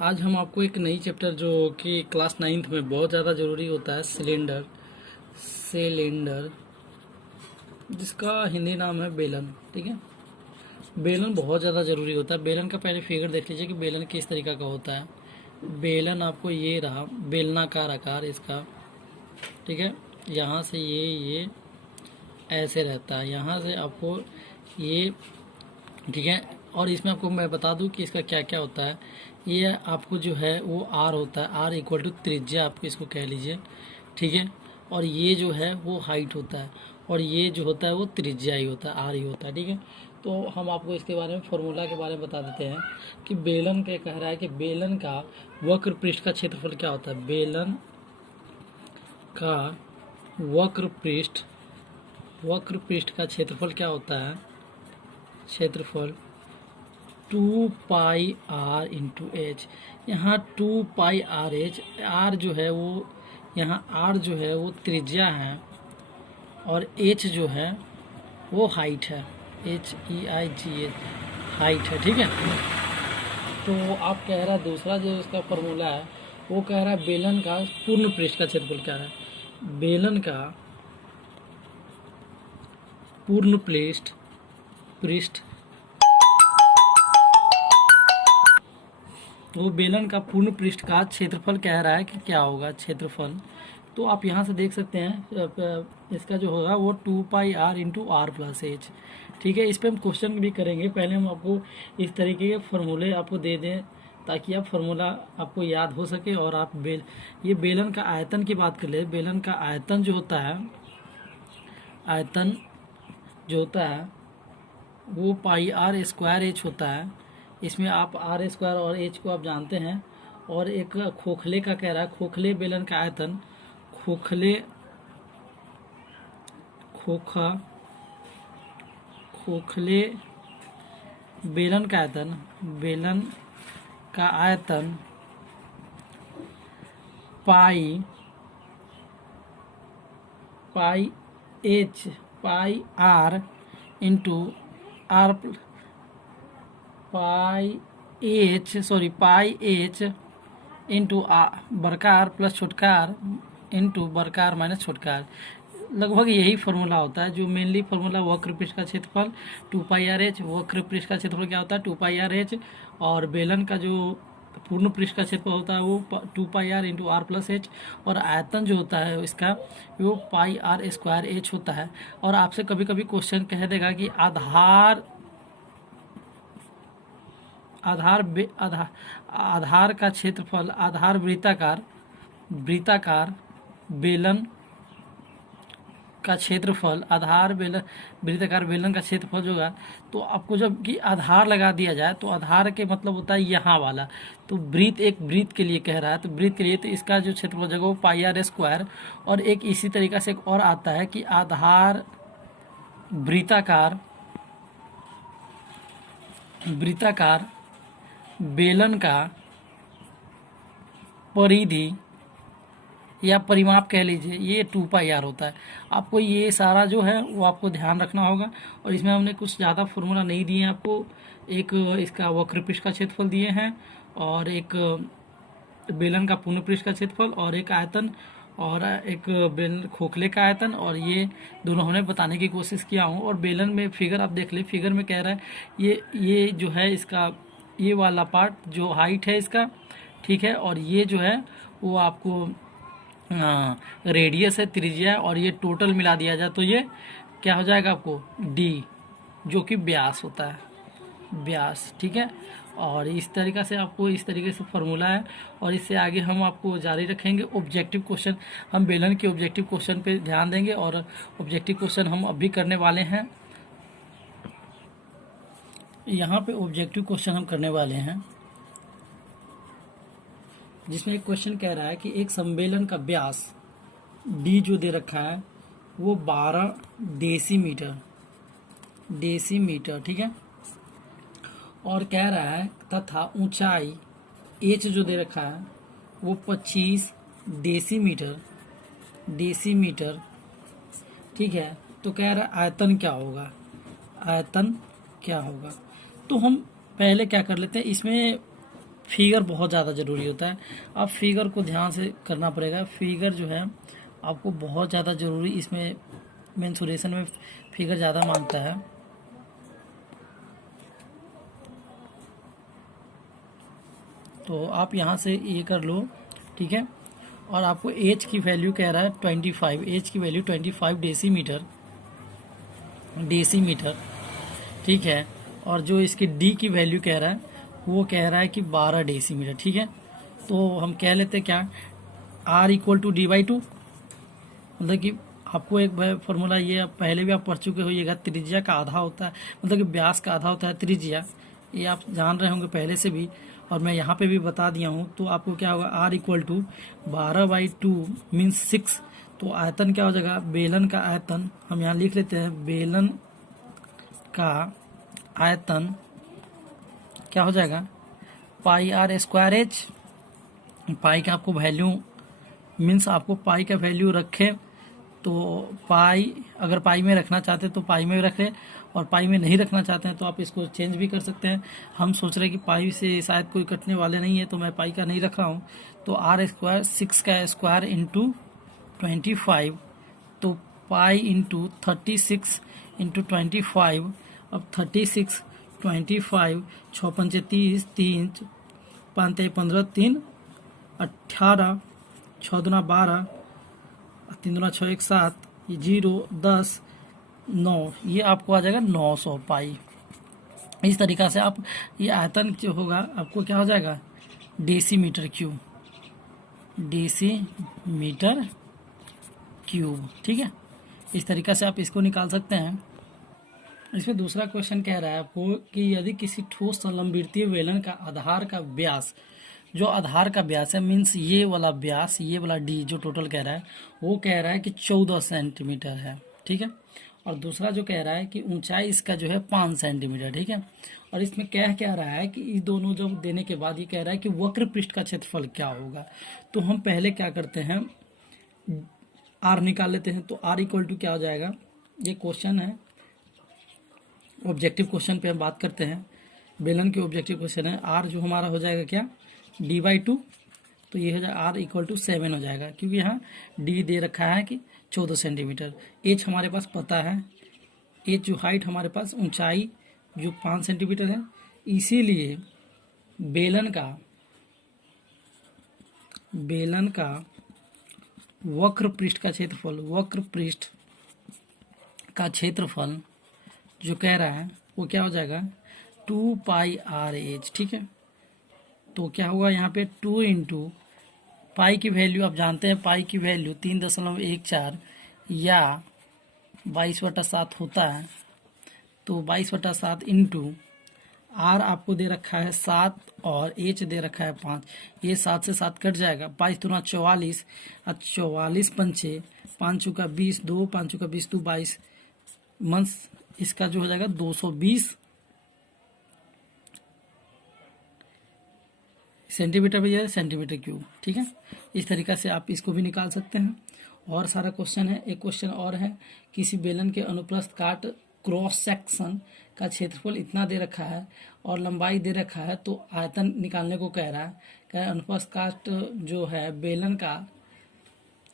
आज हम आपको एक नई चैप्टर जो कि क्लास 9th में बहुत ज़्यादा ज़रूरी होता है, सिलेंडर सिलेंडर जिसका हिंदी नाम है बेलन। ठीक है, बेलन बहुत ज़्यादा ज़रूरी होता है। बेलन का पहले फिगर देख लीजिए कि बेलन किस तरीका का होता है। बेलन आपको ये रहा, बेलनाकार आकार इसका। ठीक है, यहाँ से ये ऐसे रहता है, यहाँ से आपको ये। ठीक है, और इसमें आपको मैं बता दूं कि इसका क्या क्या होता है। ये आपको जो है वो आर होता है, आर इक्वल टू त्रिज्या आपको इसको कह लीजिए। ठीक है, और ये जो है वो हाइट होता है, और ये जो होता है वो त्रिज्या ही होता है, आर ही होता है। ठीक है, तो हम आपको इसके बारे में फॉर्मूला के बारे में बता देते हैं कि बेलन क्या कह रहा है कि बेलन का वक्र पृष्ठ का क्षेत्रफल क्या होता है। बेलन का वक्र पृष्ठ का क्षेत्रफल क्या होता है। क्षेत्रफल 2πr/h। यहाँ 2πr/h, आर जो है वो, यहाँ आर जो है वो त्रिज्या है, और एच जो है वो हाइट है, HEIGH हाइट है। ठीक है, तो आप कह रहा है दूसरा जो इसका फॉर्मूला है वो कह रहा है बेलन का पूर्ण पृष्ठ का क्षेत्रफल क्या है। बेलन का पूर्ण पृष्ठ तो बेलन का पूर्ण पृष्ठ का क्षेत्रफल कह रहा है कि क्या होगा क्षेत्रफल। तो आप यहाँ से देख सकते हैं इसका जो होगा वो 2πr/r+h। ठीक है, इस पर हम क्वेश्चन भी करेंगे। पहले हम आपको इस तरीके के फॉर्मूले आपको दे दें ताकि आप फॉर्मूला आपको याद हो सके, और आप ये बेलन का आयतन की बात कर ले। बेलन का आयतन जो होता है, आयतन जो होता है वो πr² होता है। इसमें आप r² और h को आप जानते हैं। और एक खोखले का कह रहा है, खोखले बेलन का आयतन, खोखले बेलन का आयतन पाई h इंटू बड़का आर प्लस छोटका आर इंटू बड़का आर माइनस छोटका आर। लगभग यही फॉर्मूला होता है जो मेनली फॉर्मूला वक्र पृष्ठ का क्षेत्रफल 2πr/h। वक्र पृष्ठ का क्षेत्रफल क्या होता है 2πr/h, और बेलन का जो पूर्ण पृष्ठ का क्षेत्रफल होता है वो 2πr/r+h, और आयतन जो होता है इसका वो πr² होता है। और आपसे कभी कभी क्वेश्चन कह देगा कि आधार का क्षेत्रफल, आधार वृत्ताकार बेलन का क्षेत्रफल, वृत्ताकार बेलन का क्षेत्रफल जो होगा, तो आपको जब कि आधार लगा दिया जाए तो आधार के मतलब होता है यहाँ वाला। तो एक वृत्त के लिए कह रहा है, तो वृत्त के लिए तो इसका जो क्षेत्रफल जगह वो πr²। और एक इसी तरीका से एक और आता है कि आधार वृत्ताकार बेलन का परिधि या परिमाप कह लीजिए, ये 2πr होता है। आपको ये सारा जो है वो आपको ध्यान रखना होगा। और इसमें हमने कुछ ज़्यादा फॉर्मूला नहीं दिए हैं आपको। एक इसका वक्र पृष्ठ का क्षेत्रफल दिए हैं, और एक बेलन का पूर्ण पृष्ठ का क्षेत्रफल, और एक आयतन, और एक बेलन खोखले का आयतन, और ये दोनों हमने बताने की कोशिश किया हूँ। और बेलन में फिगर आप देख ले, फिगर में कह रहा है ये जो है इसका ये वाला पार्ट जो हाइट है इसका। ठीक है, और ये जो है वो आपको रेडियस है, त्रिज्या है, और ये टोटल मिला दिया जाए तो ये क्या हो जाएगा आपको d, जो कि व्यास होता है, व्यास। ठीक है, और इस तरीक़ा से आपको इस तरीके से फॉर्मूला है। और इससे आगे हम आपको जारी रखेंगे ऑब्जेक्टिव क्वेश्चन। हम बेलन के ऑब्जेक्टिव क्वेश्चन पे ध्यान देंगे, और ऑब्जेक्टिव क्वेश्चन हम अभी करने वाले हैं। यहाँ पे ऑब्जेक्टिव क्वेश्चन हम करने वाले हैं, जिसमें एक क्वेश्चन कह रहा है कि एक सम्मेलन का व्यास d जो दे रखा है वो 12 डेसीमीटर। ठीक है, और कह रहा है तथा ऊंचाई h जो दे रखा है वो 25 डेसीमीटर। ठीक है, तो कह रहा है आयतन क्या होगा। तो हम पहले क्या कर लेते हैं, इसमें फिगर बहुत ज़्यादा ज़रूरी होता है। अब फिगर को ध्यान से करना पड़ेगा। फिगर जो है आपको बहुत ज़्यादा ज़रूरी, इसमें मेंसुरेशन में फिगर ज़्यादा मांगता है। तो आप यहाँ से ये कर लो, ठीक है। और आपको एच की वैल्यू कह रहा है 25, एच की वैल्यू 25 डेसीमीटर, ठीक है। और जो इसकी डी की वैल्यू कह रहा है वो कह रहा है कि 12 डेसीमीटर, ठीक है। तो हम कह लेते क्या, r equal to d by two, मतलब कि आपको एक फॉर्मूला ये आप पहले भी आप पढ़ चुके होइएगा, त्रिज्या का आधा होता है, मतलब कि व्यास का आधा होता है त्रिज्या, ये आप जान रहे होंगे पहले से भी, और मैं यहाँ पे भी बता दिया हूँ। तो आपको क्या होगा, आर इक्वल टू 12/2 मीन्स 6। तो आयतन क्या हो जाएगा, बेलन का आयतन हम यहाँ लिख लेते हैं, बेलन का आयतन क्या हो जाएगा, पाई आर स्क्वायर एच। पाई का आपको वैल्यू मीन्स आपको पाई का वैल्यू रखे तो पाई, अगर पाई में रखना चाहते हैं तो पाई में रखें, और पाई में नहीं रखना चाहते हैं तो आप इसको चेंज भी कर सकते हैं। हम सोच रहे हैं कि पाई से शायद कोई कटने वाले नहीं है, तो मैं पाई का नहीं रख रहा हूँ। तो आर स्क्वायर 6 का स्क्वायर इंटू 25, तो पाई इंटू 36 इंटू 25। अब 36, 25, 6 पंचे 30, 3 5 15, 3 18, 6 दूना 12, 3 दूना 6, 1 7, 0 10 9, ये आपको आ जाएगा 900 पाई। इस तरीक़ा से आप ये आयतन जो होगा आपको क्या हो जाएगा, डेसीमीटर क्यूब, डेसीमीटर क्यूब, ठीक है। इस तरीक़ा से आप इसको निकाल सकते हैं। इसमें दूसरा क्वेश्चन कह रहा है आपको कि यदि किसी ठोस समलंबवृत्तीय बेलन का आधार का व्यास, जो आधार का व्यास है मीन्स ये वाला व्यास, ये वाला डी जो टोटल कह रहा है, वो कह रहा है कि 14 सेंटीमीटर है, ठीक है। और दूसरा जो कह रहा है कि ऊंचाई इसका जो है 5 सेंटीमीटर, ठीक है। और इसमें क्या रहा है कि इस दोनों जब देने के बाद ये कह रहा है कि वक्र पृष्ठ का क्षेत्रफल क्या होगा। तो हम पहले क्या करते हैं, आर निकाल लेते हैं। तो आर इक्वल टू क्या हो जाएगा, ये क्वेश्चन है, ऑब्जेक्टिव क्वेश्चन पे हम बात करते हैं, बेलन के ऑब्जेक्टिव क्वेश्चन है। आर जो हमारा हो जाएगा क्या, डी बाई टू, तो ये हो जाएगा आर इक्वल टू 7 हो जाएगा, क्योंकि यहाँ डी दे रखा है कि 14 सेंटीमीटर। एच हमारे पास पता है, एच जो हाइट हमारे पास, ऊंचाई जो 5 सेंटीमीटर है, इसीलिए बेलन का वक्र पृष्ठ का क्षेत्रफल, वक्र पृष्ठ का क्षेत्रफल जो कह रहा है वो क्या हो जाएगा, 2 पाई आर एच, ठीक है। तो क्या होगा यहाँ पे 2 इंटू पाई की वैल्यू आप जानते हैं, पाई की वैल्यू 3.14 या 22/7 होता है। तो 22/7 इंटू आर आपको दे रखा है 7 और एच दे रखा है 5, ये 7 से 7 कट जाएगा, 22 दूना 44, 44 पंचे 5 चौका 20, 2 5 चौका 20, 2 22 मंस, इसका जो हो जाएगा 220 सेंटीमीटर भैया, सेंटीमीटर क्यूब, ठीक है। इस तरीक़ा से आप इसको भी निकाल सकते हैं। और सारा क्वेश्चन है, एक क्वेश्चन और है, किसी बेलन के अनुप्रस्थ काट क्रॉस सेक्शन का क्षेत्रफल इतना दे रखा है और लंबाई दे रखा है, तो आयतन निकालने को कह रहा है। अनुप्रस्थ काट जो है बेलन का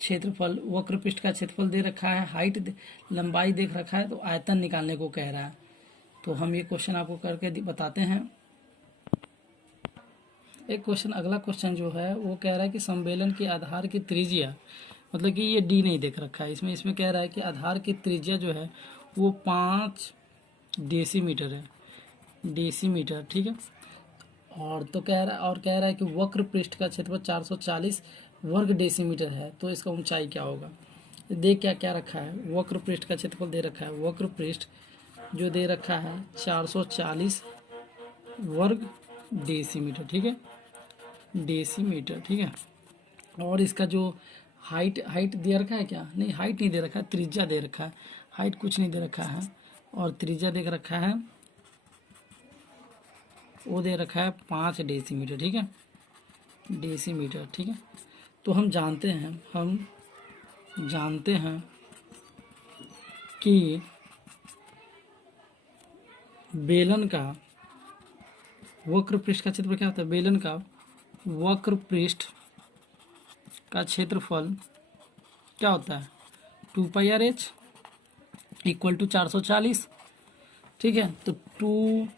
क्षेत्रफल, वक्र पृष्ठ का क्षेत्रफल दे रखा है, हाइट लंबाई देख रखा है, तो आयतन निकालने को कह रहा है। तो हम ये क्वेश्चन आपको करके बताते हैं। एक क्वेश्चन, अगला क्वेश्चन जो है वो कह रहा है कि समबेलन के आधार की त्रिज्या, मतलब कि ये डी नहीं देख रखा है इसमें कह रहा है कि आधार की त्रिज्या जो है वो 5 डेसीमीटर है, डेसीमीटर, ठीक है। और तो कह रहा है कि वक्र पृष्ठ का क्षेत्रफल 440 वर्ग डेसीमीटर है, तो इसका ऊंचाई क्या होगा। देख क्या रखा है, वक्र पृष्ठ का क्षेत्रफल दे रखा है, वक्र पृष्ठ जो दे रखा है 440 वर्ग डेसीमीटर, ठीक है, डेसीमीटर, ठीक है। और इसका जो हाइट दे रखा है, क्या नहीं, हाइट नहीं दे रखा है, त्रिज्या दे रखा है, हाइट कुछ नहीं दे रखा है, और त्रिज्या देख रखा है, वो दे रखा है 5 डेसीमीटर, ठीक है, डेसीमीटर, ठीक है। तो हम जानते हैं कि बेलन का वक्र पृष्ठ का क्षेत्रफल क्या होता है, बेलन का वक्र पृष्ठ का क्षेत्रफल क्या होता है, 2πr/h इक्वल टू 440। ठीक है, तो 2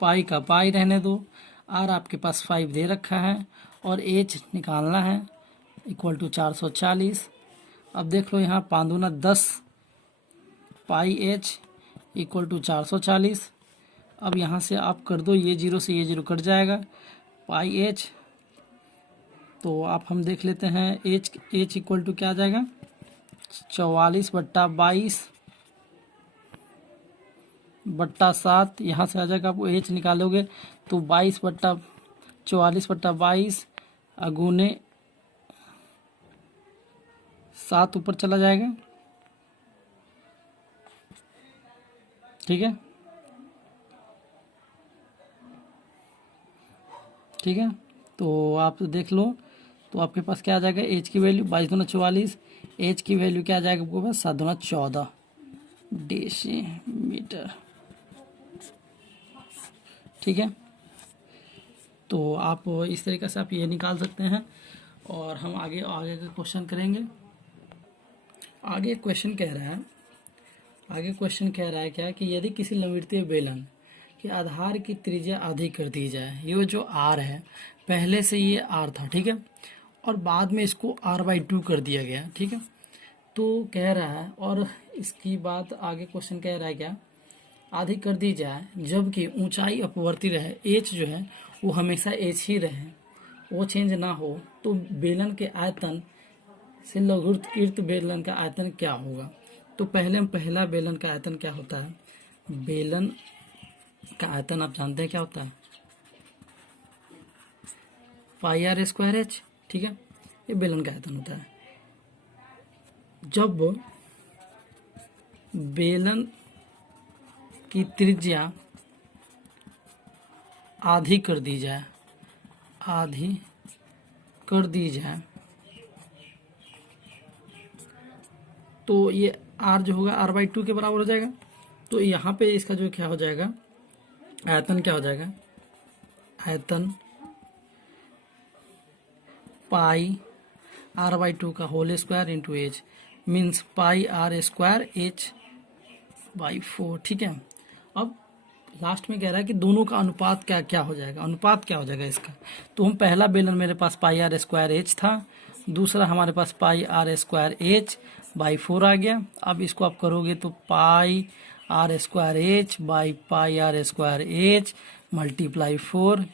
पाई का पाई रहने दो, आर आपके पास 5 दे रखा है और एच निकालना है इक्वल टू 440। अब देख लो यहाँ 5 दूना 10 पाई एच इक्वल टू 440। अब यहाँ से आप कर दो, ये जीरो से ये जीरो कट जाएगा, पाई एच। तो आप हम देख लेते हैं एच इक्वल टू क्या आ जाएगा, 44/7। यहाँ से आ जाएगा, आपको एच निकालोगे तो 44/22 अगुने 7 ऊपर चला जाएगा। ठीक है, ठीक है, तो आप देख लो, तो आपके पास क्या आ जाएगा, एच की वैल्यू 22 दूना 44, एच की वैल्यू क्या आ जाएगा आपके पास 7 दूना 14 डेसीमीटर। ठीक है, तो आप इस तरीके से आप ये निकाल सकते हैं। और हम आगे का क्वेश्चन करेंगे। आगे क्वेश्चन कह रहा है क्या कि यदि किसी लंबवृत्तीय बेलन के आधार की त्रिज्या आधी कर दी जाए, ये जो आर है पहले से ये आर था, ठीक है, और बाद में इसको r/2 कर दिया गया। ठीक है, तो कह रहा है, और इसकी बात आगे क्वेश्चन कह रहा है क्या, आधी कर दी जाए जबकि ऊंचाई अपवर्ती रहे, एच जो है वो हमेशा एच ही रहे, वो चेंज ना हो, तो बेलन के आयतन से लघुत्कृत बेलन का आयतन क्या होगा। तो पहला बेलन का आयतन क्या होता है, बेलन का आयतन आप जानते हैं क्या होता है, πr²h। ठीक है, ये बेलन का आयतन होता है। जब बेलन की त्रिज्या आधी कर दी जाए, तो ये आर जो होगा r/2 के बराबर हो जाएगा। तो यहाँ पे इसका जो क्या हो जाएगा, आयतन क्या हो जाएगा, आयतन पाई r/2 का whole square into h means πr²h/4। ठीक है, अब लास्ट में कह रहा है कि दोनों का अनुपात क्या हो जाएगा, अनुपात क्या हो जाएगा इसका। तो हम पहला बेलन मेरे पास πr² था, दूसरा हमारे पास πr²h/4 आ गया। अब इसको आप करोगे तो πr²h/πr²h मल्टीप्लाई 4,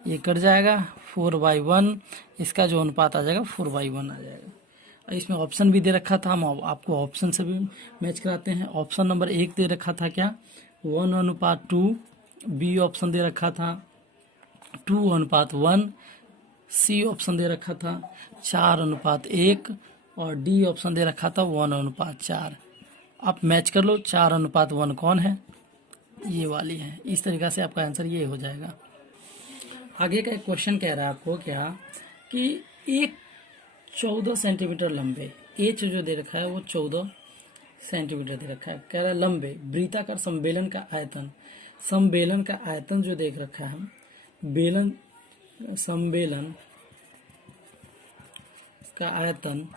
ये कट जाएगा 4/1, इसका जो अनुपात आ जाएगा 4/1 आ जाएगा। इसमें ऑप्शन भी दे रखा था, हम आपको ऑप्शन से भी मैच कराते हैं। ऑप्शन नंबर 1 दे रखा था क्या, 1:2, बी ऑप्शन दे रखा था 2:1, सी ऑप्शन दे रखा था 4:1 और डी ऑप्शन दे रखा था 1:4। आप मैच कर लो, 4:1 कौन है, ये वाली है। इस तरीक़ा से आपका आंसर ये हो जाएगा। आगे का एक क्वेश्चन कह रहा है आपको क्या कि एक 14 सेंटीमीटर लंबे एच जो दे रखा है वो 14 सेंटीमीटर दे रखा है। कह रहा है लंबे वृत्ताकार संबेलन का आयतन जो देख रखा है, संबेलन का आयतन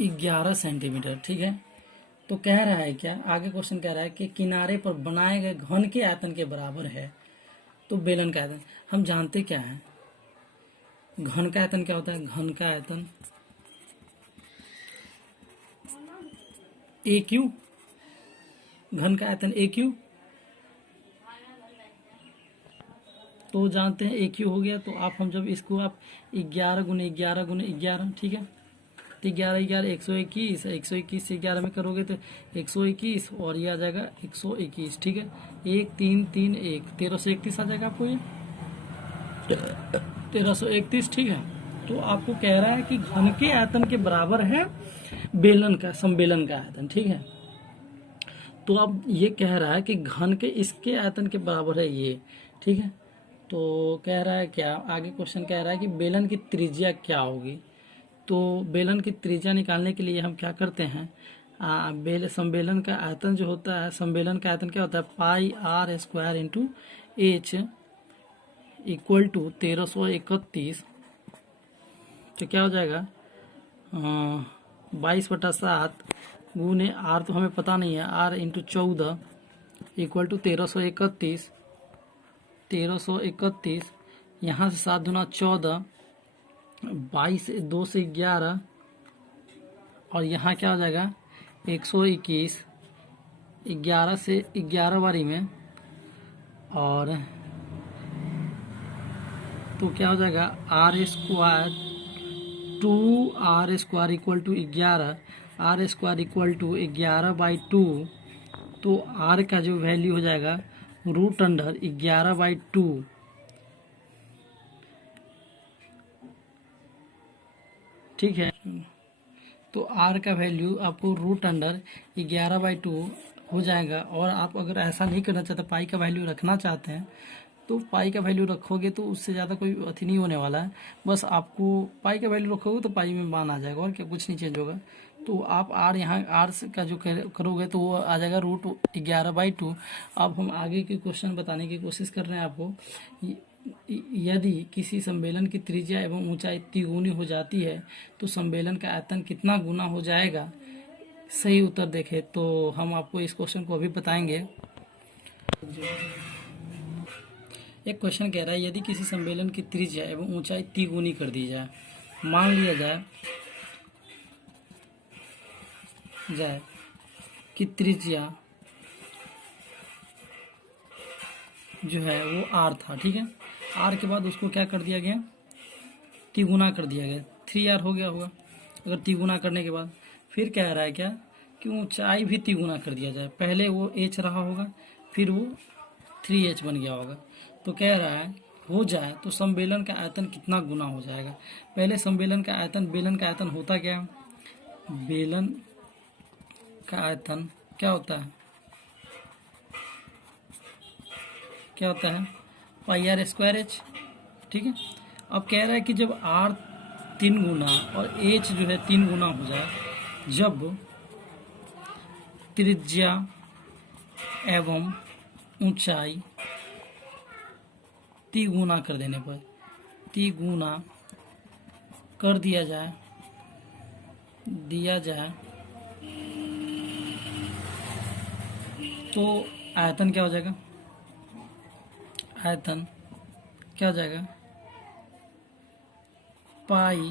11 सेंटीमीटर। ठीक है, तो कह रहा है क्या, आगे क्वेश्चन कह रहा है कि किनारे पर बनाए गए घन के आयतन के बराबर है। तो बेलन का आयतन हम जानते क्या है, घन का आयतन क्या होता है, घन का आयतन AQ, घन का आयतन AQ तो जानते हैं AQ हो गया। तो हम जब इसको आप 11 × 11 × 11, ठीक है, तो 11 121, 121 से 11 में करोगे तो 121 और ये आ जाएगा 121। ठीक है, 1 3 3 1 1331 आ जाएगा आपको, ये 1331। ठीक है, तो आपको कह रहा है कि घन के आयतन के बराबर है बेलन का संबेलन का आयतन। ठीक है, तो अब ये कह रहा है कि घन के इसके आयतन के बराबर है ये। ठीक है, तो कह रहा है क्या, आगे क्वेश्चन कह रहा है कि बेलन की त्रिज्या क्या होगी। तो बेलन की त्रिज्या निकालने के लिए हम क्या करते हैं, सम्मेलन का आयतन जो होता है, सम्मेलन का आयतन क्या होता है, pi R square into H equal to 1331। तो क्या हो जाएगा, 22/7 गुने आर तो हमें पता नहीं है, आर इंटू 14 इक्वल टू 1331। 1331 यहाँ से 7 दूना 14, 22 2 से 11 और यहाँ क्या हो जाएगा 121, 11 से 11 बारी में, और तो क्या हो जाएगा r square 2r² equal to 11, r² equal to 11/2। तो r का जो वैल्यू हो जाएगा √11/2। ठीक है, तो r का वैल्यू आपको √11/2 हो जाएगा। और आप अगर ऐसा नहीं करना चाहते, पाई का वैल्यू रखना चाहते हैं, तो पाई का वैल्यू रखोगे तो उससे ज़्यादा कोई अथी नहीं होने वाला है। बस आपको पाई का वैल्यू रखोगे तो पाई में मान आ जाएगा और क्या, कुछ नहीं चेंज होगा। तो आप आर यहाँ आर का जो करोगे तो वो आ जाएगा √11/2। अब हम आगे के क्वेश्चन बताने की कोशिश कर रहे हैं आपको। यदि किसी सम्मेलन की त्रिज्या एवं ऊंचाई तिगुनी हो जाती है तो सम्मेलन का आयतन कितना गुना हो जाएगा। सही उत्तर देखें तो हम आपको इस क्वेश्चन को अभी बताएंगे। एक क्वेश्चन कह रहा है, यदि किसी सम्मेलन की त्रिज्या एवं ऊंचाई तिगुनी कर दी जाए, मान लिया जाए कि त्रिज्या जो है वो r था, ठीक है। r के बाद उसको क्या कर दिया गया, तिगुना कर दिया गया, 3r हो गया होगा। अगर तिगुना करने के बाद फिर कह रहा है क्या कि ऊंचाई भी तिगुना कर दिया जाए। पहले वो h रहा होगा, फिर वो 3h बन गया होगा। तो कह रहा है हो जाए तो सम्मेलन का आयतन कितना गुना हो जाएगा। पहले सम्मेलन का आयतन, बेलन का आयतन होता क्या, बेलन का आयतन क्या होता है, क्या होता है πr²h, ठीक है। अब कह रहा है कि जब r 3 गुना और h जो है 3 गुना हो जाए, जब त्रिज्या एवं ऊंचाई तिगुना कर देने पर, तिगुना कर दिया जाए तो आयतन क्या हो जाएगा, आयतन क्या हो जाएगा, पाई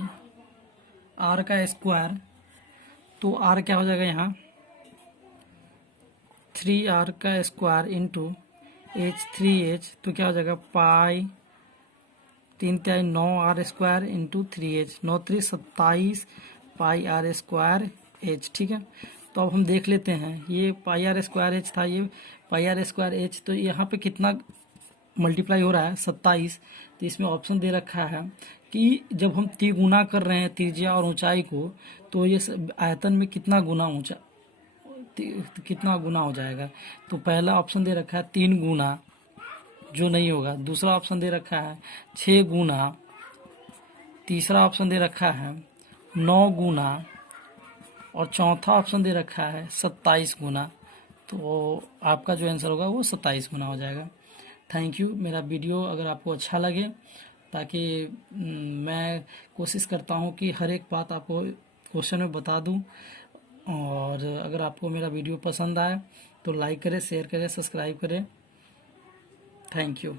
आर का स्क्वायर। तो आर क्या हो जाएगा यहाँ 3r का स्क्वायर इंटू h 3h। तो क्या हो जाएगा पाई 3 3 9r² इंटू 3h, 9 3 27 पाई r² h, ठीक है। तो अब हम देख लेते हैं, ये पाई r² h था, ये पाई r² h। तो यहाँ पे कितना मल्टीप्लाई हो रहा है 27। तो इसमें ऑप्शन दे रखा है कि जब हम तिगुना कर रहे हैं त्रिज्या और ऊंचाई को, तो ये आयतन में कितना गुना ऊंचा, कितना गुना हो जाएगा। तो पहला ऑप्शन दे रखा है 3 गुना, जो नहीं होगा। दूसरा ऑप्शन दे रखा है 6 गुना, तीसरा ऑप्शन दे रखा है 9 गुना और चौथा ऑप्शन दे रखा है 27 गुना। तो आपका जो आंसर होगा वो 27 गुना हो जाएगा। Thank you. मेरा वीडियो अगर आपको अच्छा लगे, ताकि मैं कोशिश करता हूँ कि हर एक बात आपको क्वेश्चन में बता दूँ। और अगर आपको मेरा वीडियो पसंद आए तो लाइक करें, शेयर करें, सब्सक्राइब करें। Thank you.